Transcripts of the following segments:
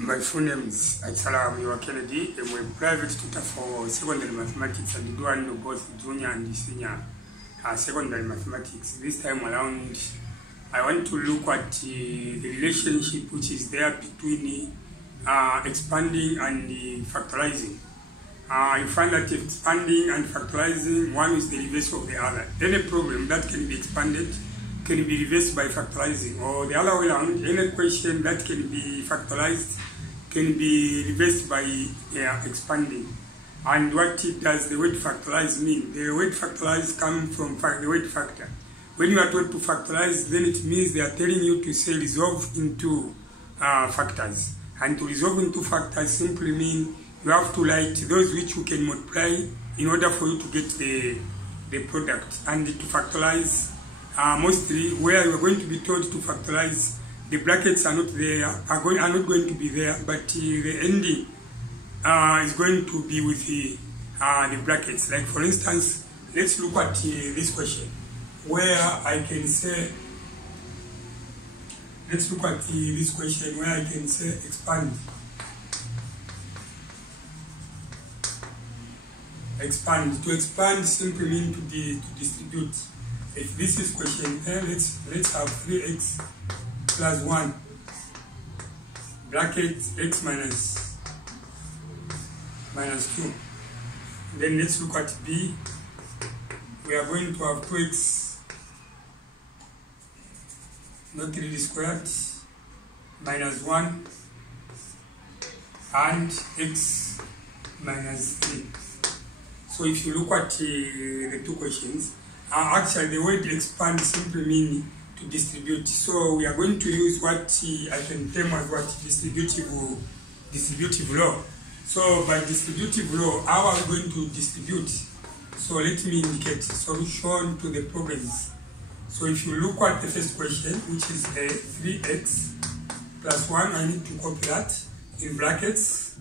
My full name is Muyowa Kennedy. I'm a private tutor for secondary mathematics and do handle both junior and senior secondary mathematics. This time around, I want to look at the relationship which is there between expanding and factorizing. You find that expanding and factorizing, one is the reverse of the other. Any problem that can be expanded can be reversed by factorizing, or the other way around. Any question that can be factorized can be reversed by expanding. And what does the word factorize mean? The word factorize comes from the word factor. When you are told to factorize, then it means they are telling you to say resolve into factors. And to resolve into factors simply means you have to write those which you can multiply in order for you to get the product. And to factorize, mostly where you are going to be told to factorize, the brackets are not there, are not going to be there, but the ending is going to be with the brackets. Like for instance, let's look at this question where I can say, let's look at this question where I can say expand. Expand. To expand simply means to distribute. If this is question A, let's have 3x plus 1 bracket x minus 2. Then let's look at B. We are going to have 2x not really squared minus 1 and x minus 3. So if you look at the two questions, actually the word expand simply means to distribute. So we are going to use what I can term as what distributive law. So by distributive law, how are we going to distribute? So let me indicate solution to the problems. So if you look at the first question, which is a 3x plus 1, I need to copy that in brackets,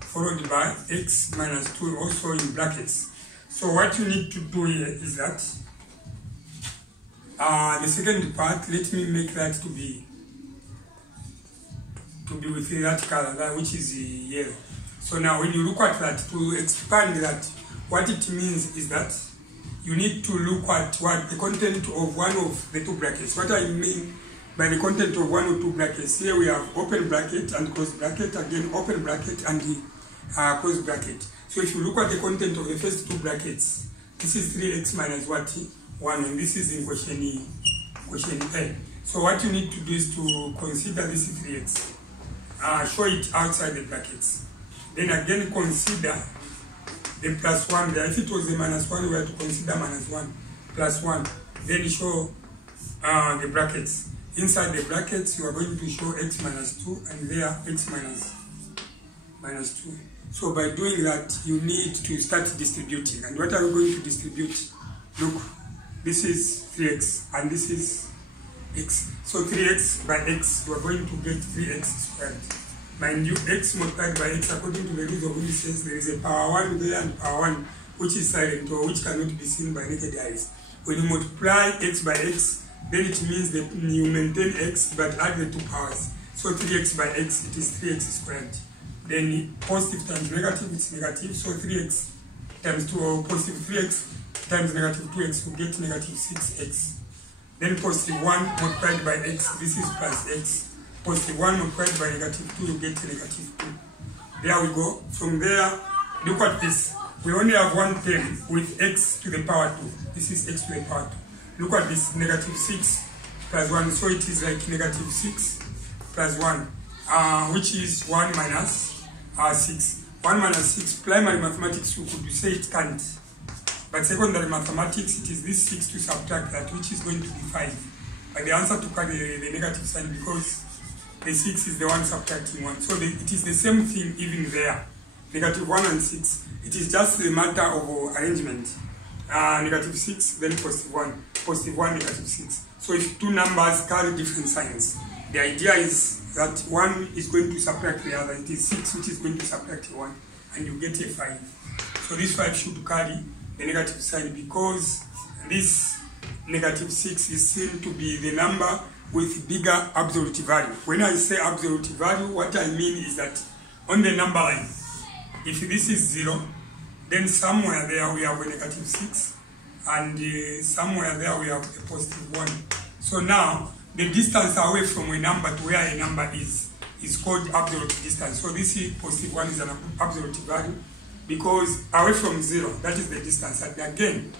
followed by x minus 2 also in brackets. So what you need to do here is that the second part, let me make that to be with that color, which is yellow. So now when you look at that, to expand that, what it means is that you need to look at what the content of one of the two brackets. What I mean by the content of one or two brackets, here we have open bracket and close bracket, again open bracket and the close bracket. So if you look at the content of the first two brackets, this is 3x minus 1, and this is in question A. So what you need to do is to consider this 3x, show it outside the brackets. Then again consider the plus 1 there. If it was a minus 1, we have to consider minus 1, plus 1. Then show the brackets. Inside the brackets, you are going to show x minus 2 and there x minus 2. So by doing that, you need to start distributing. And what are we going to distribute? Look, this is 3x and this is x. So 3x by x, you are going to get 3x squared. Mind you, x multiplied by x, according to the rules of indices, there is a power 1 there and power 1, which is silent or which cannot be seen by naked eyes. When you multiply x by x, then it means that you maintain x but add the two powers. So 3x by x, it is 3x squared. Then positive times negative, it's negative. So 3x times 2, or positive 3x times negative 2x, you get negative 6x. Then positive 1 multiplied by x, this is plus x. Positive 1 multiplied by negative 2, you get negative 2. There we go. From there, look at this. We only have one term with x to the power 2. This is x to the power 2. Look at this, negative 6 plus 1. So it is like negative 6 plus 1, which is 1 minus 6. 1 minus 6, primary mathematics, you could say it can't. But secondary mathematics, it is this 6 to subtract that, which is going to be 5. But the answer to carry the negative sign, because the 6 is the one subtracting 1. So it is the same thing even there. Negative 1 and 6. It is just a matter of arrangement. Negative 6, then positive 1. Positive 1, negative 6. So if two numbers carry different signs, the idea is that one is going to subtract the other. It is 6 which is going to subtract 1, and you get a 5. So this 5 should carry the negative sign because this negative 6 is seen to be the number with bigger absolute value. When I say absolute value, what I mean is that on the number line, if this is 0, then somewhere there we have a negative 6, and somewhere there we have a positive 1. So now, the distance away from a number to where a number is called absolute distance. So this is positive 1 is an absolute value, because away from 0, that is the distance. And again,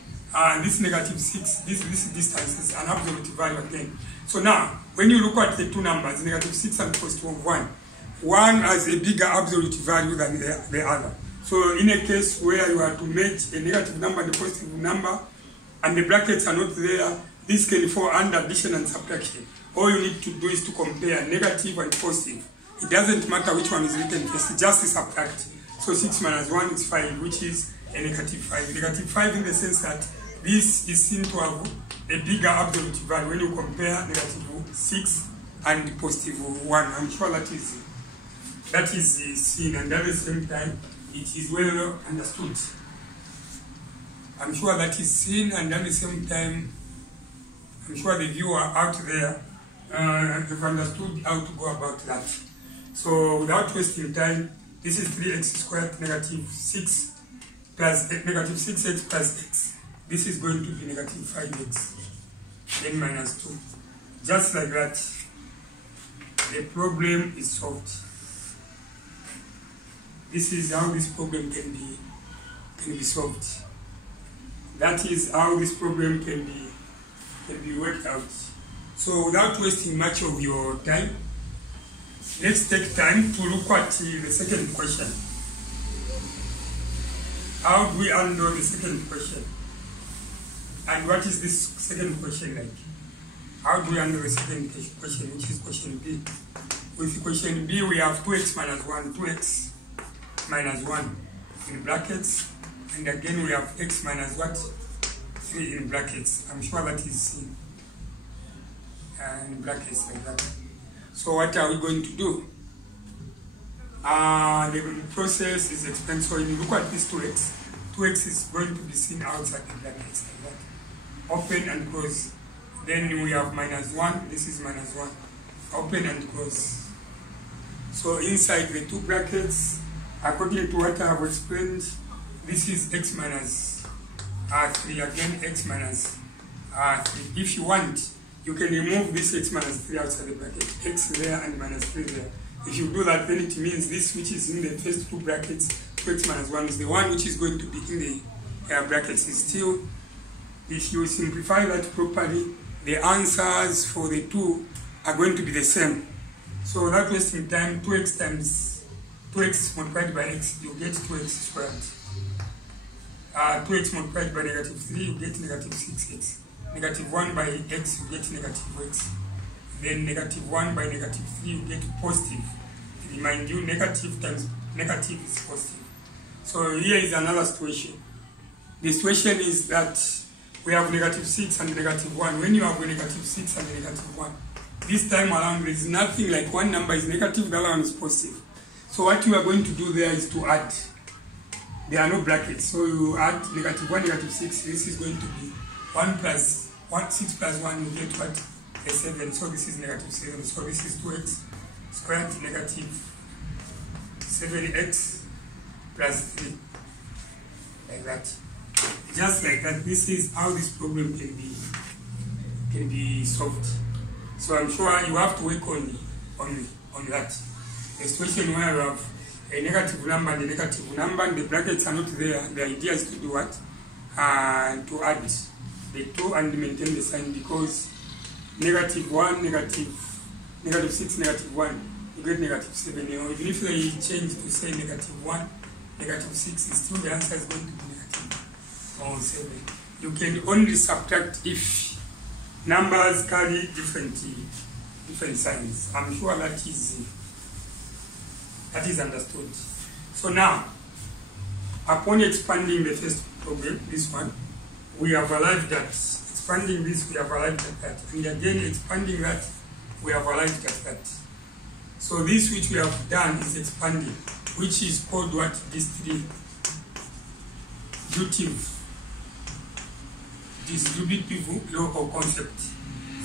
this negative 6, this distance is an absolute value again. So now, when you look at the two numbers, negative 6 and positive 1, one has a bigger absolute value than the other. So in a case where you are to match a negative number and a positive number, and the brackets are not there, this can fall under addition and subtraction. All you need to do is to compare negative and positive. It doesn't matter which one is written first, just subtract. So 6 minus 1 is 5, which is a negative 5. Negative 5 in the sense that this is seen to have a bigger absolute value when you compare negative 6 and positive 1. I'm sure that is seen, and at the same time, it is well understood. I'm sure that is seen, and at the same time, I'm sure the viewer out there have understood how to go about that. So without wasting time, this is 3x squared negative 6 plus negative 6x plus x. This is going to be negative 5x, then minus 2. Just like that, the problem is solved. This is how this problem can be solved. That is how this problem can be worked out. So without wasting much of your time, let's take time to look at the second question. How do we handle the second question? And what is this second question like? How do we handle the second question, which is question B? With question B, we have 2x minus 1, 2x minus 1 in brackets, and again we have x minus what? 3 in brackets. I'm sure that is seen in brackets like that. So what are we going to do? The process is explained. So when you look at this 2x is going to be seen outside the brackets like that. Open and close. Then we have minus 1, this is minus 1. Open and close. So inside the two brackets, according to what I have explained, this is x minus 3, again x minus 3. If you want, you can remove this x minus 3 outside the bracket, x there and minus 3 there. If you do that, then it means this which is in the first two brackets, 2x minus 1 is the one which is going to be in the brackets. Is still, if you simplify that properly, the answers for the two are going to be the same. So without wasting time, 2x times 2x multiplied by x, you get 2x squared. 2x multiplied by negative 3, you get negative 6x. Negative 1 by x, you get negative x. Then negative 1 by negative 3, you get positive. Remind you, negative times negative is positive. So here is another situation. The situation is that we have negative 6 and negative 1. When you have a negative 6 and a negative 1, this time around there is nothing like one number is negative, the other one is positive. So what you are going to do there is to add. There are no brackets. So you add negative 1, negative 6. This is going to be 1 plus 1, 6 plus 1, you get what? A 7. So this is negative 7. So this is 2x squared negative 7x plus 3. Like that. Just like that, this is how this problem can be solved. So I'm sure you have to work on that. A situation where you have a negative number and a negative number, and the brackets are not there. The idea is to do what? To add the two and maintain the sign, because negative 1, negative 6, negative 1, you get negative 7. You know, even if they change to say negative 1, negative 6, is still the answer is going to be negative 7. You can only subtract if numbers carry different signs. I'm sure that is understood. So now, upon expanding the first problem, this one, we have arrived at expanding this, we have arrived at that. And again, expanding that, we have arrived at that. So this which we have done is expanding, which is called what? Distributive law or concept.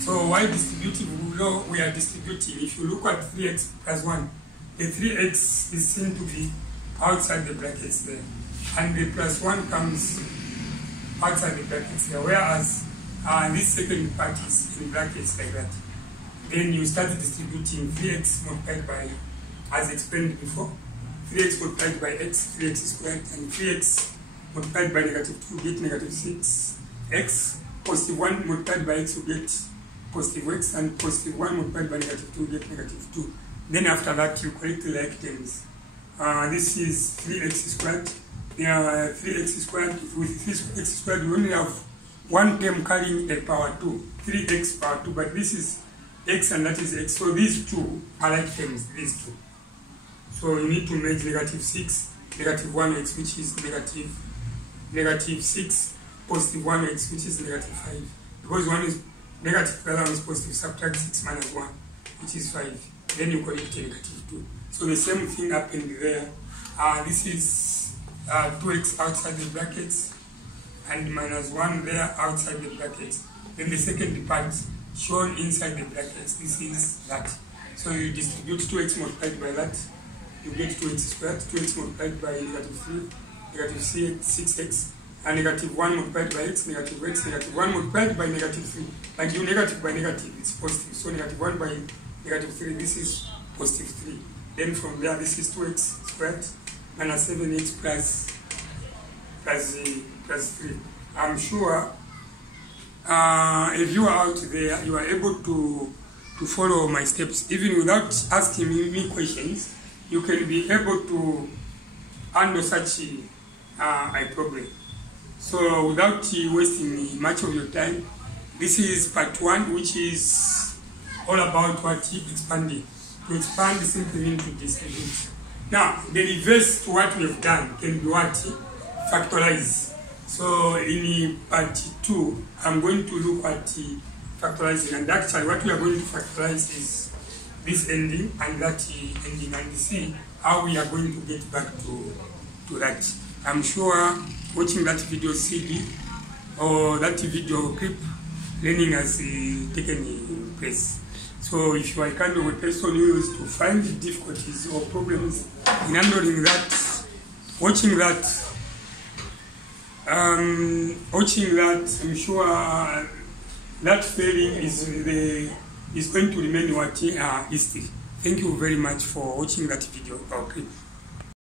So why distributive law? We are distributing. If you look at 3x plus 1, the 3x is seen to be outside the brackets there, and the plus 1 comes outside the brackets there, whereas this second part is in brackets like that. Then you start distributing 3x multiplied by, as explained before, 3x multiplied by x, 3x squared, and 3x multiplied by negative 2, get negative 6x, positive 1 multiplied by x, you get positive x, and positive 1 multiplied by negative 2, get negative 2. Then after that, you collect the like terms. This is 3x squared. 3x squared, with 3x squared, we only have one term carrying a power 2, 3x power 2, but this is x and that is x. So these two are like terms, these two. So you need to make negative 6, negative 1x, which is negative 6, positive 1x, which is negative 5. Because one is negative, the other one is positive, subtract 6 minus 1, which is 5. Then you collect negative 2. So the same thing happened there. This is 2x outside the brackets, and minus 1 there outside the brackets. Then the second part shown inside the brackets, this is that. So you distribute 2x multiplied by that, you get 2x squared, 2x multiplied by negative 3, negative 6x, and negative 1 multiplied by x, negative 1 multiplied by negative 3. Like you negative by negative, it's positive. So negative 1 by negative 3, this is positive 3. Then from there, this is 2x squared minus 7x plus 3. I'm sure if you are out there, you are able to follow my steps. Even without asking me questions, you can be able to handle such a problem. So without wasting much of your time, this is part 1, which is all about what expanding. To expand simply means to distribute. Now, the reverse to what we have done can be what? Factorize. So in part 2, I'm going to look at factorizing, and actually what we are going to factorize is this ending and that ending, and see how we are going to get back to that. I'm sure watching that video CD or that video clip, learning has taken place. So if you are kind of a person who used to find difficulties or problems in handling that, watching that, I'm sure that failing is going to remain what history. Thank you very much for watching that video or clip.